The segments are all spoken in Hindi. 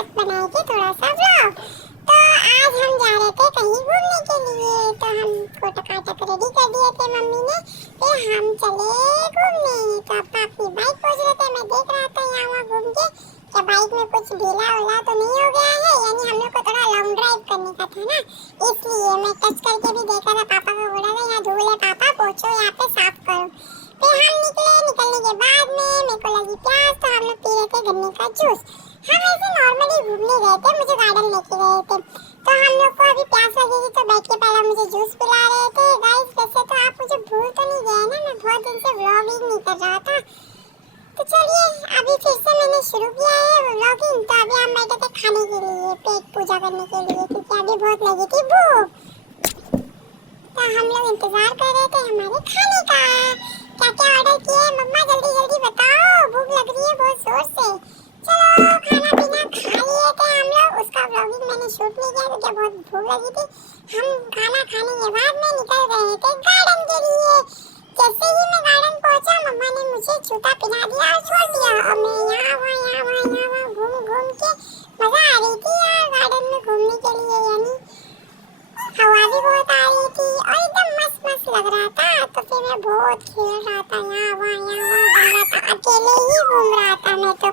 आज बनाएंगे थोड़ा सा व्लॉग। तो आज हम जा रहे थे कहीं घूमने के लिए, तो हम फोटो काटक रेडी कर दिए थे मम्मी ने, फिर हम चले घूमने। तो पापा अपनी बाइक पहुंच रहे थे, मैं देख रहा था यहाँ वहाँ घूम के क्या बाइक में कुछ ढीला उला तो नहीं हो गया है, यानी हम लोग को थोड़ा लॉन्ग ड्राइव करने का था ना, इसलिए मैं टच करके भी देखा था। पापा को बोला था यहाँ धूल है पापा, पहुंचो यहाँ पे साफ करो। फिर हम निकले, निकलने के बाद में मेरे को लगी प्यास, तो हम लोग पी रहे थे गन्ने का जूस। हम ऐसे नॉर्मली घूमने गए थे, मुझे गार्डन लेके गए थे, तो हम लोग को अभी प्यास लगेगी तो बैठ के पहले मुझे जूस पिला रहे थे। गाइस वैसे तो आप मुझे भूल तो नहीं गए ना, मैं बहुत दिन से व्लॉगिंग नहीं कर रहा था। तो चलिए अभी फिर से मैंने शुरू किया है व्लॉगिंग। तो अभी हम बैठे थे खाने के लिए, पेट पूजा करने के लिए, क्योंकि अभी बहुत लगी थी भूख। तो हम लोग इंतजार कर रहे थे हमारे खाने का। क्या क्या ऑर्डर किए मम्मा, जल्दी जल्दी बताओ, भूख लग रही है बहुत जोर से। चलो खाना पीना खा लिए थे हम लोग, उसका व्लॉगिंग मैंने शूट नहीं किया क्योंकि बहुत भूख लगी थी। हम खाना खाने के बाद में निकल रहे थे गार्डन के लिए। जैसे ही मैं गार्डन पहुंचा, मम्मा ने मुझे जूता पहना दिया और छोड़ दिया, और मैं यहाँ वहाँ घूम घूम के मजा आ रही थी यार गार्डन में घूमने के लिए, यानी हवा भी बहुत आ रही थी और एकदम मस्त मस्त लग रहा था। तो फिर मैं बहुत खेल रहा था, यहाँ वहाँ घूम रहा था, अकेले ही घूम रहा था मैं तो।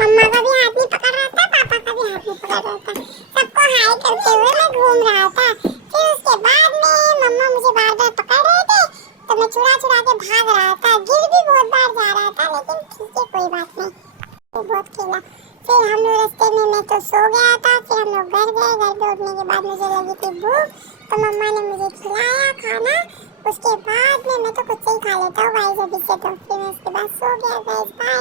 मम्मा का भी हाथ नहीं पकड़ रहा था, पापा का भी हाथ नहीं पकड़ रहा था, सबको हाय करते हुए मैं घूम रहा था। फिर उसके बाद में मम्मा मुझे बार बार पकड़ रहे थे, तो मैं चुरा चुरा के भाग रहा था, गिर भी बहुत बार जा रहा था, लेकिन ठीक है कोई बात नहीं, बहुत खेला। फिर हम लोग रास्ते में, मैं तो सो गया था, फिर हम लोग घर गए। घर पे उठने के बाद मुझे लगी थी भूख, तो मम्मा ने मुझे खिलाया खाना। उसके बाद में मैं तो खुद से ही खा लेता हूँ गाइस अभी से, तो फिर मैं उसके बाद सो गया गाइस। बाय।